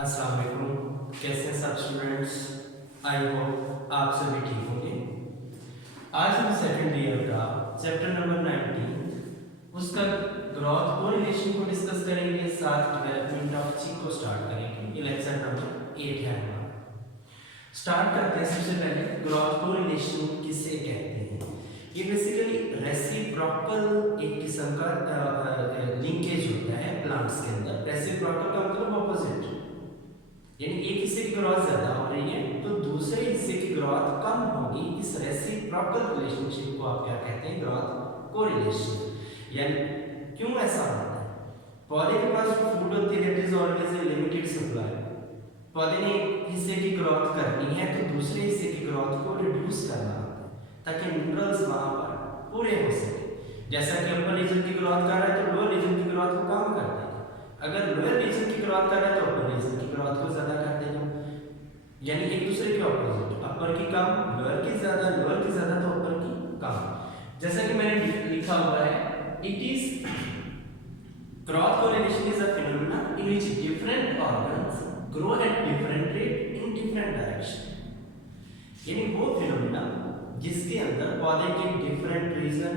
अस्सलाम वालेकुम। कैसे हैं सब स्टूडेंट्स? आई होप आप सभी ठीक होंगे। आज हम सेकंड ईयर का चैप्टर नंबर 19 उसका ग्रोथ कोरिलेशन को डिस्कस करेंगे, साथ डेवलपमेंट ऑफ चीक को स्टार्ट करेंगे। ये लेक्चर नंबर 8 है हमारा। स्टार्ट करते हैं सबसे पहले ग्रोथ कोरिलेशन किसे कहते हैं। ये बेसिकली रेसिप्रोकल एक किस्म का लिंकेज होता है प्लांट्स के अंदर। रेसिप्रोकल का मतलब ऑपोजिट, यानी एक हिस्से की ग्रोथ ज्यादा हो रही है तो दूसरे हिस्से की ग्रोथ कम होगी। इस रेसिप्रोकल रिलेशनशिप को आप क्या कहते हैं? Growth correlation. यानी क्यों ऐसा होता है? पौधे के पास जो फूड होती है that is always a limited supply. पौधे ने एक हिस्से की ग्रोथ करनी है तो दूसरे हिस्से की ग्रोथ को रिड्यूस करना होता है ताकि मिनरल्स वहां पर पूरे हो सके। जैसा कि अपर रीजन की ग्रोथ कर रहा है तो लोअर रीजन की ग्रोथ को कम कर देगा, अगर लोअर रीजन की ग्रोथ कर रहा है तो अपर रीजन की ग्रोथ को ज्यादा कर देगा। यानी एक दूसरे के ऑपोजिट, अपर की कम लोअर की ज्यादा, लोअर की ज्यादा तो अपर की कम। जैसा कि मैंने लिखा हुआ है, it is growth correlation is a phenomena in which different organs grow at different rate in different direction. यानी वो फिनोमेना जिसके अंदर पौधे के डिफरेंट रीजन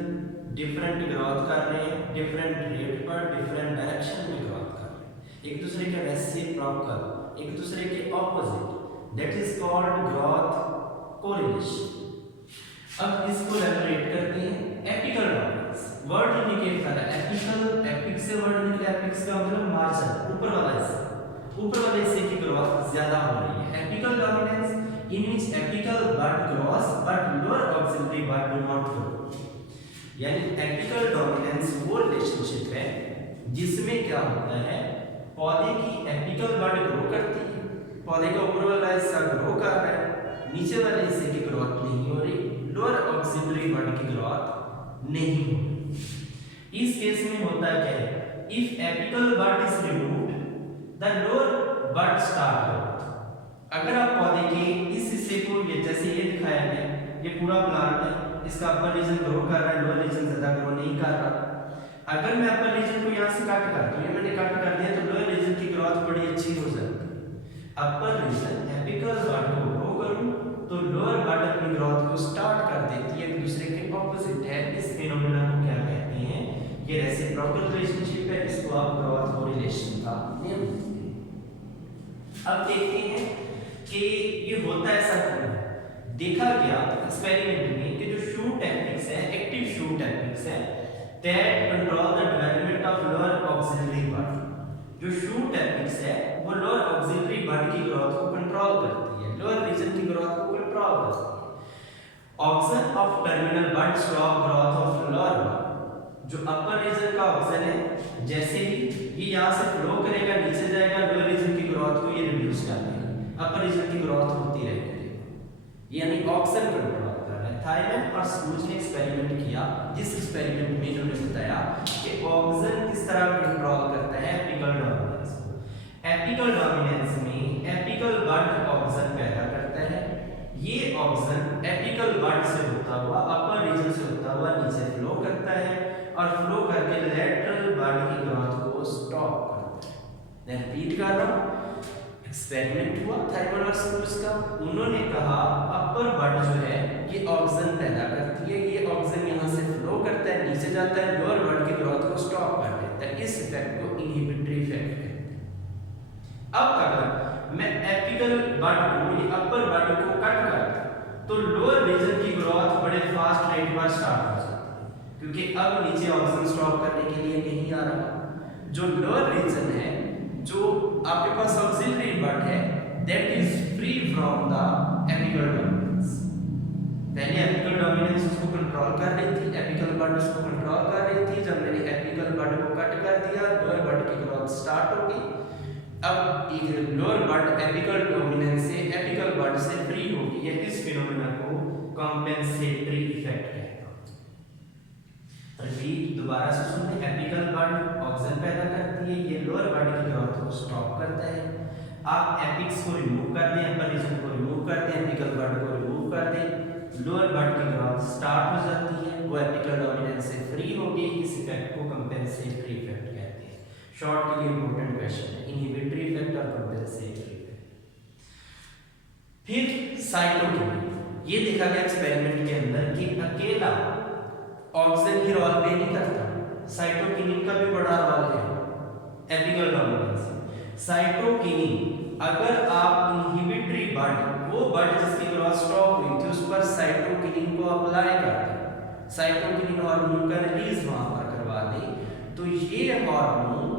डिफरेंट ग्रोथ कर रहे हैं, डिफरेंट रेट पर डिफरेंट डायरेक्शन में ग्रोथ कर रहे हैं, एक दूसरे के रेसिप्रोकल, एक दूसरे के opposite, that is called growth correlation. अब इसको इलैबोरेट करते हैं। एपिकल डोमिनेंस वर्ड इंडिकेट कर रहा है एपिकल, एपिक से वर्ड निकला, एपिक्स का मतलब मार्जिन, ऊपर वाला हिस्सा, ऊपर वाले हिस्से की ग्रोथ ज्यादा हो रही है। Apical dominance in which apical bud grows but lower auxiliary bud do not grow। यानी एपिकल डोमिनेंस वो रिलेशनशिप है जिसमें क्या होता है, पौधे की एपिकल बड ग्रो करती है, पौधे का ऊपर वाला हिस्सा ग्रो कर रहा है, नीचे वाले हिस्से की ग्रोथ नहीं हो रही, लोअर ऑक्सिलरी बड की ग्रोथ नहीं हो रही। इस केस में होता क्या है, if apical bud is removed the lower bud start growth. अगर आप पौधे के इस हिस्से को, ये जैसे ये दिखाया गया, ये पूरा प्लांट है, इसका अपर रीजन ग्रो कर रहा है, लोअर रीजन ज्यादा ग्रो नहीं कर रहा। अगर मैं अपर रीजन को यहाँ से कट कर दूं, ये मैंने कट कर दिया तो लोअर रीजन की ग्रोथ बड़ी अच्छी हो जाती है। अपर रीजन एपिकल बड को ग्रो करूं तो लोअर बड अपनी ग्रोथ को स्टार्ट कर देती है, एक दूसरे के ऑपोजिट है। इस फिनोमेना को क्या कहते हैं? ये रेसिप्रोकल रिलेशनशिप है, इसको आप ग्रोथ कोरिलेशन का नेम देते हैं। अब देखते हैं कि ये होता ऐसा क्यों है। देखा गया एक्सपेरिमेंट में कि जो शूट टेक्निक्स है, एक्टिव शूट टेक्निक्स है, that control the development of lower auxiliary bud. जो शूट टेक्निक्स है वो लोअर ऑक्सिलरी बड की ग्रोथ को कंट्रोल करती है, लोअर रीजन की ग्रोथ को कंट्रोल करती है। Auxin of terminal bud stop growth of lower bud. जो अपर रीजन का ऑक्सन है, जैसे ही ये यहां से फ्लो करेगा नीचे जाएगा, लोअर रीजन की ग्रोथ को ये रिड्यूस कर देगा, अपर रीजन की ग्रोथ होती रहेगी। यानी ऑक्सन कंट्रोल कर रहा है। थाईलैंड और स्कूज ने एक्सपेरिमेंट किया, जिस एक्सपेरिमेंट में इन्होंने बताया कि ऑक्सन किस तरह कंट्रोल करता है एपिकल डोमिनेंस को। एपिकल डोमिनेंस में एपिकल बड ऑक्सन पैदा करता है। ये ऑक्सन एपिकल बड से होता हुआ अपर रीजन से होता हुआ नीचे फ्लो करता है और फ्लो करके लेटरल बड की ग्रोथ को स्टॉप करता है। मैं रिपीट कर रहा हूं, एक्सपेरिमेंट हुआ थाइमर और स्कूल्स का, उन्होंने कहा अपर बड जो है ये ऑक्सन पैदा करती है, ये ऑक्सन यहां से फ्लो करता है, नीचे जाता है, लोअर बड की ग्रोथ को स्टॉप कर देता है। इस इफेक्ट को इनहिबिटरी इफेक्ट कहते हैं। अब अगर मैं एपिकल बड को, ये अपर बड को कट कर तो लोअर रीजन की ग्रोथ बड़े फास्ट रेट पर स्टार्ट हो जाती है, क्योंकि अब नीचे ऑक्सन स्टॉप करने के लिए नहीं आ रहा। जो लोअर रीजन है, जो आपके पास ऑक्सिलरी बड है, that is free from the apical dominance. पहले एपिकल डोमिनेंस उसको कंट्रोल कर रही थी, एपिकल बड उसको कंट्रोल कर रही थी। जब मैंने एपिकल बड को कट कर दिया, लोअर बड की ग्रोथ स्टार्ट हो गई। अब एक लोअर बड एपिकल डोमिनेंस से, एपिकल बड से फ्री हो गई है। इस फिनोमेना को कॉम्पेंसेटरी इफेक्ट कहते हैं। रिपीट दोबारा से सुनिए, एपिकल बड ऑक्सन पैदा करती है, ये लोअर बड की ग्रोथ को स्टॉप करता है। आप एपिक्स को रिमूव कर दें, अपर रीजन को रिमूव कर दें, एपिकल बड को रिमूव कर दें, लोअर बड की ग्रोथ स्टार्ट हो जाती है, वो एपिकल डोमिनेंस से फ्री हो गई। इस इफेक्ट को कंपेंसेटरी इफेक्ट कहते हैं। शॉर्ट के लिए इंपॉर्टेंट क्वेश्चन है, इनहिबिटरी इफेक्ट और कंपेंसेटरी इफेक्ट। फिर साइटोकिनिन, ये देखा गया एक्सपेरिमेंट के अंदर कि अकेला ऑक्सीजन ही रोल प्ले नहीं करता, साइटोकिनिन का भी बड़ा रोल है एपिकल डोमिनेंस। साइटोकिनिन अगर आप इनहिबिटरी बड, वो बड जिसकी क्रॉस स्टॉप हुई थी उस पर साइटोकिनिन को अप्लाई कर दें, साइटोकिनिन हार्मोन का रिलीज वहां पर करवा दें, तो ये हार्मोन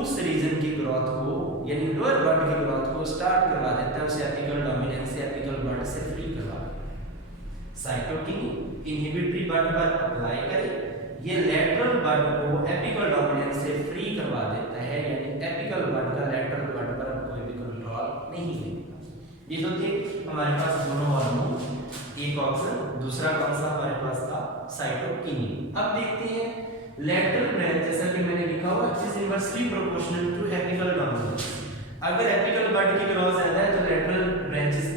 उस रीजन की ग्रोथ को यानी लोअर बड की ग्रोथ को स्टार्ट करवा देता है, उसे एपिकल डोमिनेंस से एपिकल बड से फ्री करवा देता है। साइटोकिनिन इनहिबिटरी बड पर अप्लाई करें, ये लेटरल बड को एपिकल डोमिनेंस से फ्री करवा देता है, यानी एपिकल बड का लेटरल बड पर कोई भी कंट्रोल नहीं है। ये तो थे हमारे पास दोनों हार्मोन, एक ऑक्सीजन, दूसरा कौन सा हमारे पास था साइटोकिनिन। अब देखते हैं लेटरल ब्रांच, जैसा कि मैंने लिखा हुआ is inversely proportional to apical dominance. अगर एपिकल बड की ग्रोथ ज्यादा है तो लेटरल ब्रांचेस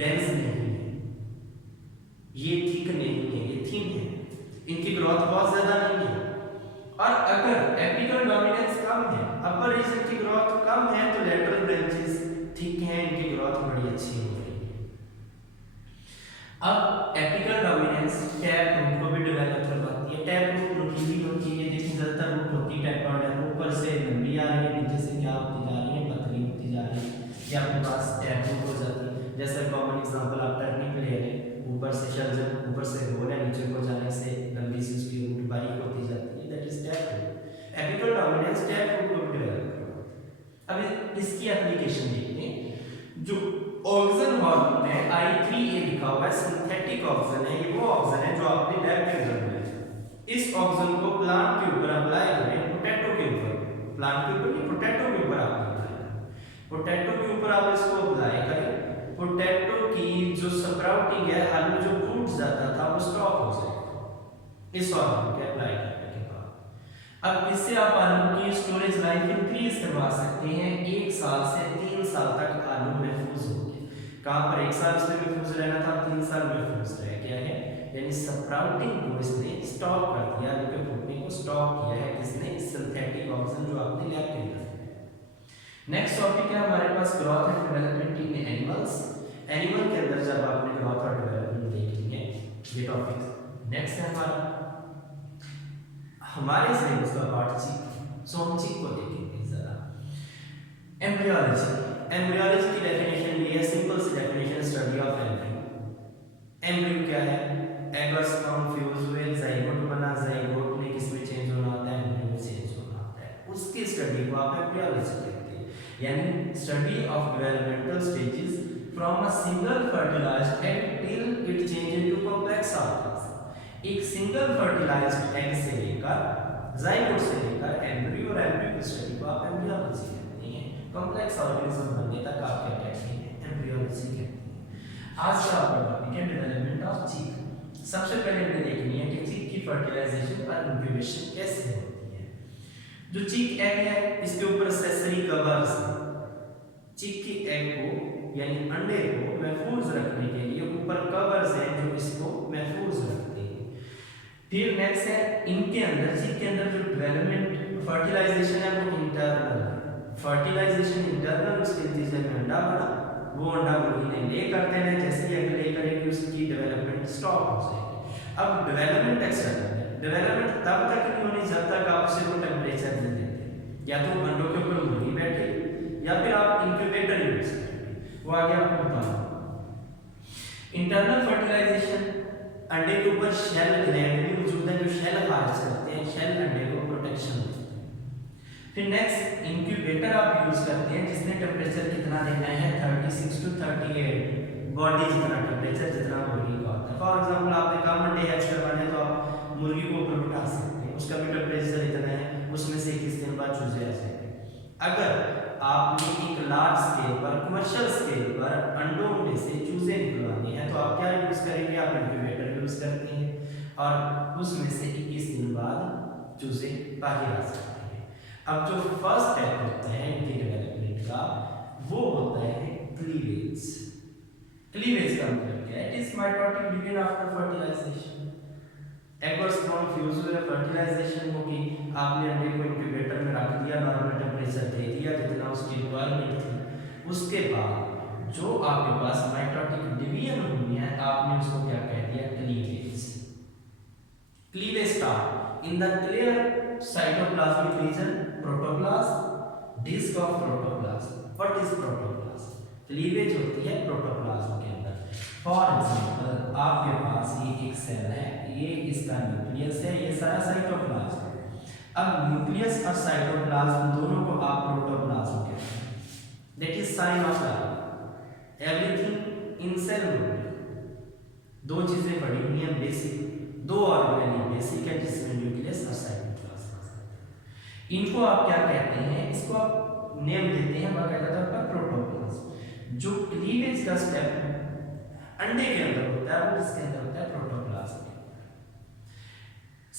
डेंस नहीं है, ये थिक नहीं है, ये थिन है, इनकी ग्रोथ बहुत ज्यादा नहीं है। और अगर एपिकल डोमिनेंस कम है, अपर रीजन की ग्रोथ कम है, तो लेटरल ब्रांचेस थिक हैं, इनकी ग्रोथ बड़ी अच्छी हो रही है। अब एपिकल डोमिनेंस टैप रूट को भी डेवलप करवाती है। टैप रूट नुकीली होती है, देखिए ज्यादातर रूट होती है टैपर्ड है, ऊपर से लंबी आ रही है, नीचे से क्या होती जा रही है, पतली होती जा रही है, या आपके पास टैप रूट हो जाती है। जैसे कॉमन एग्जांपल आप टर्निंग ले लें, ऊपर से शलजम, ऊपर से गोल है, नीचे को जाने से लंबी सी उसकी रूट बारीक होती जाती है, that is tap root. Apical dominance tap root को डेवलप करवाता है। अब इसकी एप्लीकेशन देखते हैं। जो ऑक्सीजन हार्मोन है I3A लिखा हुआ है, सिंथेटिक ऑक्सीजन है, ये वो ऑक्सीजन है जो आपने लैब के अंदर में है। इस ऑक्सीजन को प्लांट के ऊपर अप्लाई करें, पोटैटो के ऊपर, प्लांट के ऊपर नहीं पोटैटो के ऊपर आप अप्लाई करें, पोटैटो के ऊपर आप इसको अप्लाई करें, पोटैटो की जो स्प्राउटिंग है, आलू जो फूट जाता था वो स्टॉप हो जाएगा इस हार्मोन के अप्लाई करने के बाद। अब इससे आप आलू की स्टोरेज लाइफ इंक्रीज करवा सकते हैं, 1 साल से 3 साल तक आलू महफूज होंगे। कहां पर 1 साल से महफूज रहना था, 3 साल महफूज रह गया है, यानी स्प्राउटिंग को इसने स्टॉप कर दिया, आलू के फूटने को स्टॉप किया है किसने, सिंथेटिक ऑक्सीजन जो आपने लैब के अंदर। नेक्स्ट टॉपिक है हमारे पास growth and development in animals. Animal के अंदर जब आपने ग्रोथ और डेवलपमेंट देखेंगे, ये टॉपिक नेक्स्ट है हमारे सिलेबस का पार्ट चीक। सो हम चीक को देखेंगे जरा। एम्ब्रियोलॉजी, एम्ब्रियोलॉजी की डेफिनेशन ये है, सिंपल सी definition, study of embryo. Embryo क्या है, एग और स्पर्म फ्यूज हुए, जाइगोट बना, जाइगोट में किसमें चेंज होना होता है, एम्ब्रियो में चेंज होना होता है, उसकी स्टडी को आप एम्ब्रियोलॉजी कहते हैं, यानी study of developmental stages from a single fertilized egg till it change into complex organs. एक सिंगल फर्टिलाइज्ड एग से लेकर जाइगोट से लेकर एम्ब्रियो और एम्ब्रियो की स्टडी को आप एम्ब्रियोलॉजी कहते हैं। कॉम्प्लेक्स ऑर्गेनिज्म बनने तक आप क्या कहते हैं, एम्ब्रियोलॉजी कहते हैं। आज का आपका टॉपिक है डेवलपमेंट ऑफ चीक। सबसे पहले हमें देखनी है कि चीक की फर्टिलाइजेशन और इंक्यूबेशन कैसे होती है। जो चीक एग है, इसके ऊपर सेसरी कवर्स, चीक की एग को यानी अंडे को महफूज रखने के लिए ऊपर कवर्स हैं जो इसको महफूज रखते हैं। फिर नेक्स्ट है, इनके अंदर चीक के अंदर जो डेवलपमेंट फर्टिलाइजेशन है वो इंटरनल, फर्टिलाइजेशन इंटरनल, उसके नतीजे में अंडा बना, वो अंडा मुर्गी ने ले करते हैं, जैसे ही एग ले करेगी उसकी डेवलपमेंट स्टॉप हो जाएगी। अब डेवलपमेंट एक्सटर्नल है, डेवलपमेंट तब तक नहीं होनी जब तक आप उसे वो टेम्परेचर नहीं देते, या तो अंडों के ऊपर मुर्गी बैठेगी या फिर आप इंक्यूबेटर यूज करेंगे, वो आगे आपको बताऊंगा। इंटरनल फर्टिलाइजेशन, अंडे के ऊपर शेल ग्लैंड भी मौजूद है जो शेल खारिज करते हैं, शेल अंडे को प्रोटेक्शन देते हैं। फिर नेक्स्ट इंक्यूबेटर आप यूज करते हैं जिसने टेम्परेचर कितना देना है, 36 टू 38 बॉडी जितना टेम्परेचर जितना मुर्गी का होता है। फॉर एग्जांपल आपने कम अंडे हैच करवाने तो आप मुर्गी को ऊपर बिठा सकते हैं, उसका भी टेम्परेचर इतना है, उसमें से 21 दिन बाद चूजे आ जाएंगे। अगर आपने एक लार्ज स्केल पर, कमर्शियल स्केल पर अंडों में से चूजे निकलवाने हैं तो आप क्या यूज करेंगे, आप इंक्यूबेटर यूज करते हैं और उसमें से 21 दिन बाद चूजे बाहर आ सकते हैं। अब जो फर्स्ट स्टेप होता है इनकी डेवलपमेंट का वो होता है क्लीवेज। क्लीवेज का मतलब क्या है, it is mitotic begin after fertilization. एक्वस फॉर्म फ्यूज हुए, फर्टिलाइजेशन होगी, आपने अंडे को इंक्यूबेटर में रख दिया, नॉर्मल टेम्परेचर दे दिया जितना उसकी रिक्वायरमेंट थी। उसके बाद जो आपके पास माइटोटिक डिवीजन हुई है, आपने उसको क्या कह दिया, cleavage. Cleavage start in the clear cytoplasmic region, protoplasm, disc of protoplasm. What is protoplasm? Cleavage होती है प्रोटोप्लाज्म के अंदर। फॉर एग्जांपल आपके पास ये एक सेल है, ये इसका न्यूक्लियस है, ये सारा साइटोप्लाज्म है। अब न्यूक्लियस और साइटोप्लाज्म दोनों को आप प्रोटोप्लाज्म कहते हैं। That is sign of life. Everything in cell दो चीजें पढ़ी हुई हैं बेसिक, दो ऑर्गेनेल बेसिक है जिसमें न्यूक्लियस और साइटोप्लाज्म। इनको आप क्या कहते हैं, इसको आप नेम देते हैं बाकायदा तौर पर प्रोटोप्लाज्म। जो क्लीवेज का स्टेप अंडे के अंदर होता है वो किसके अंदर होता है, प्रोटोप्लाज्म के अंदर।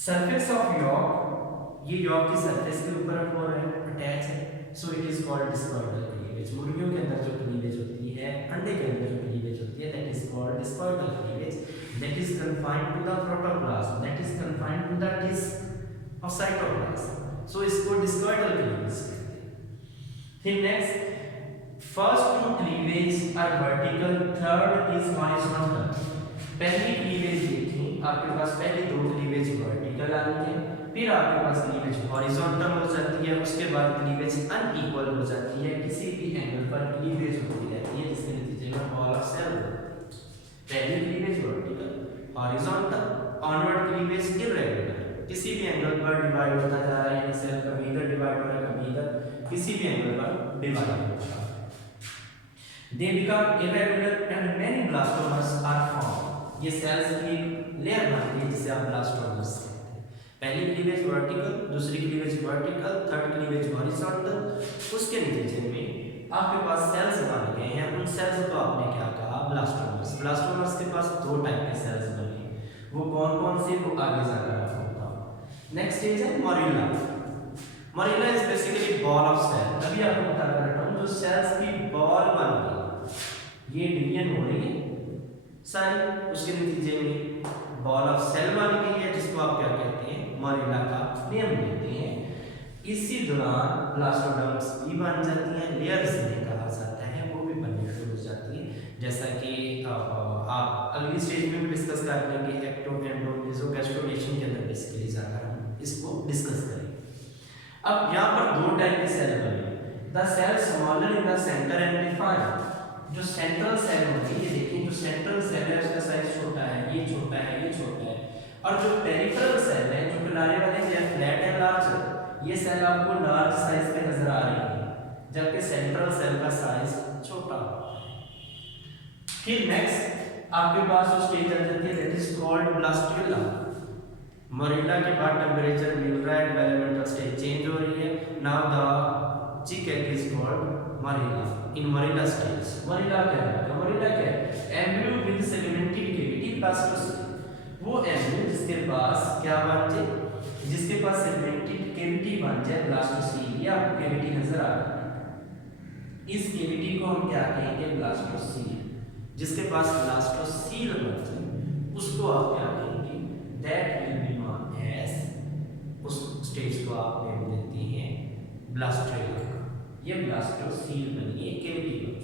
सरफेस ऑफ यॉक, ये यॉक की सरफेस के ऊपर हो रहा है, अटैच है, so it is called discoidal cleavage. मुर्गियों के अंदर जो क्लीवेज होती है, अंडे के अंदर जो क्लीवेज होती है, that is called discoidal cleavage, that is confined to the protoplasm, that is confined to the disc of cytoplasm, so इसको डिस्कॉइडल क्लीवेज कहते हैं। फिर next, first two cleavage are vertical, third is horizontal. पहली cleavage देखी, आपके पास पहले दो cleavage vertical आती है, फिर आपके पास क्लीवेज हॉरिजॉन्टल हो जाती है, उसके बाद क्लीवेज अनइक्वल हो जाती है, किसी भी एंगल पर क्लीवेज होती रहती है, जिसके नतीजे में बॉल ऑफ सेल होती है। पहली cleavage vertical, horizontal, onward cleavage irregular, किसी भी एंगल पर डिवाइड होता जा रहा है, यानी सेल कभी इधर डिवाइड हो रहा है, कभी इधर, किसी भी एंगल पर डिवाइड हो रहा है। They become irregular and many blastomeres are formed. ये सेल्स की लेयर बनती है जिसे आप ब्लास्टोमर्स कहते हैं। पहली क्लीवेज वर्टिकल, दूसरी cleavage vertical, third cleavage horizontal, उसके नतीजे में आपके पास सेल्स बन गए हैं। उन सेल्स को आपने क्या कहा, ब्लास्टोमर्स। ब्लास्टोमर्स के पास दो टाइप के सेल्स बने, वो कौन कौन से, वो आगे जाकर आपको बताऊं। नेक्स्ट स्टेज है morula. Morula is basically ball of cell. अभी आपको बता रहा हूं, जो सेल्स की बॉल बन गई, ये डिवीजन हो रही है सारी, उसके नतीजे में बॉल ऑफ सेल बन गई है, जिसको आप क्या कहते हैं, मोरिल्ला का नेम देते हैं। इसी दौरान ब्लास्टोडर्म्स भी बन जाती हैं, लेयर्स में कहा जाता है, वो भी बनने शुरू हो जाती है। जैसा कि आप अगली स्टेज में भी डिस्कस कर लेंगे, एक्टो एंडो मेसो गैस्ट्रोलेशन के अंदर बेसिकली जाकर हम इसको डिस्कस करेंगे। अब यहाँ पर दो टाइप के सेल बने, the cell smaller in the centre and defined. जो सेंट्रल सेल होती है, ये देखिए जो सेंट्रल सेल है उसका साइज छोटा है, ये छोटा है, ये छोटा है, और जो पेरिफेरल सेल है, जो किनारे वाले हैं, फ्लैट एंड लार्ज, ये सेल आपको लार्ज साइज में नजर आ रही है, जबकि सेंट्रल सेल का साइज छोटा है। फिर नेक्स्ट आपके पास जो स्टेज आ जाती है, दैट इज कॉल्ड ब्लास्टुला। मोरिल्ला के बाद टेम्परेचर मिल रहा है, डेवलपमेंटल स्टेज चेंज हो रही है। Now the chick egg is called morula. In morula stage, morula क्या है, मोरिल्ला क्या है, embryo with segmented cavity blastocoel. वो एम्ब्रियो जिसके पास क्या बन जाए, जिसके पास सेगमेंटेड कैविटी बन जाए, ब्लास्टोसील, ये आपको कैविटी नजर आ रही है, इस कैविटी को हम क्या कहेंगे, ब्लास्टोसील। जिसके पास ब्लास्टोसील बन जाए उसको आप क्या कहेंगे, that will be known as, उस स्टेज को आप नेम देते हैं ब्लास्टोइला। ये ब्लास्टोसील बनी है, कैविटी बनी।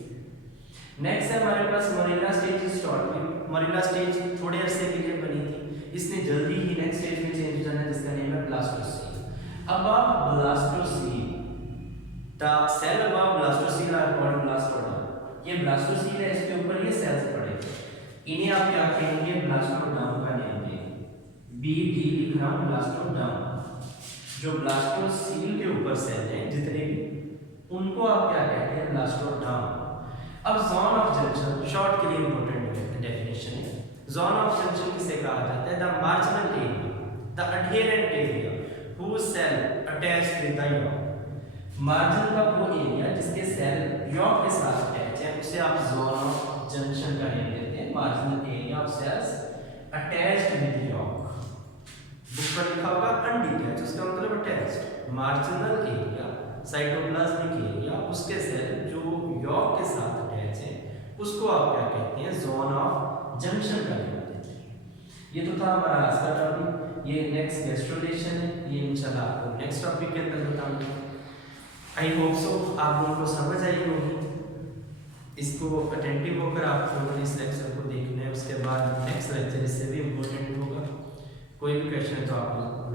नेक्स्ट है हमारे पास morula stage is short. Morula stage थोड़े अरसे के लिए बनी थी, इसने जल्दी ही नेक्स्ट स्टेज में चेंज हो जाना है, जिसका नेम है ब्लास्टोसील। अब आप blastocoel, the cell above blastocoel are called blastoderm. ये ब्लास्टोसील है, इसके ऊपर ये सेल्स पड़े, इन्हें आप क्या कहेंगे, ब्लास्टोडर्म का नेम देंगे, बी डी लिख रहा हूं, ब्लास्टोडर्म। जो ब्लास्टोसील के ऊपर सेल हैं जितने भी, उनको आप क्या कहते हैं, ब्लास्टोडर्म। अब जोन ऑफ जंक्शन, शॉर्ट के लिए इंपॉर्टेंट डेफिनेशन है। जोन ऑफ जंक्शन किसे कहा जाता है, the marginal area, the adherent area whose cell attached with the yolk. Margin का वो एरिया जिसके सेल यॉक के साथ अटैच है, उसे आप जोन ऑफ जंक्शन का नेम देते हैं, marginal area of cells attached with yolk. Book पर लिखा होगा अनडिटैच्ड, उसका मतलब attached. Marginal area, cytoplasmic area, उसके सेल जो यॉक के साथ अटैच है, उसको आप क्या कहते हैं, जोन ऑफ जंक्शन का नेम देते हैं। ये तो था हमारा आज का टॉपिक। ये नेक्स्ट गैस्ट्रोलेशन है, ये इंशाल्लाह आपको नेक्स्ट टॉपिक के अंदर बताऊंगा। आई होप सो आप लोगों को समझ आई होगी। इसको अटेंटिव होकर आप लोगों ने इस लेक्चर को देखना है, उसके बाद नेक्स्ट लेक्चर इससे भी इम्पोर्टेंट होगा। कोई भी क्वेश्चन है तो आप